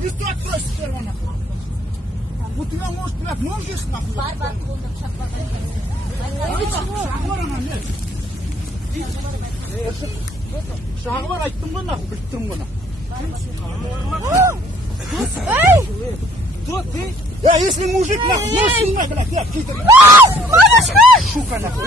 Не то относится нахуй. У тебя может, блядь, нож есть нахуй. Шағылар айттым ғой нахуй, біліп тұрмын ғой нахуй. Кто ты? Если мужик нахуй, нож снимай, блядь, я какие-то... Шука нахуй.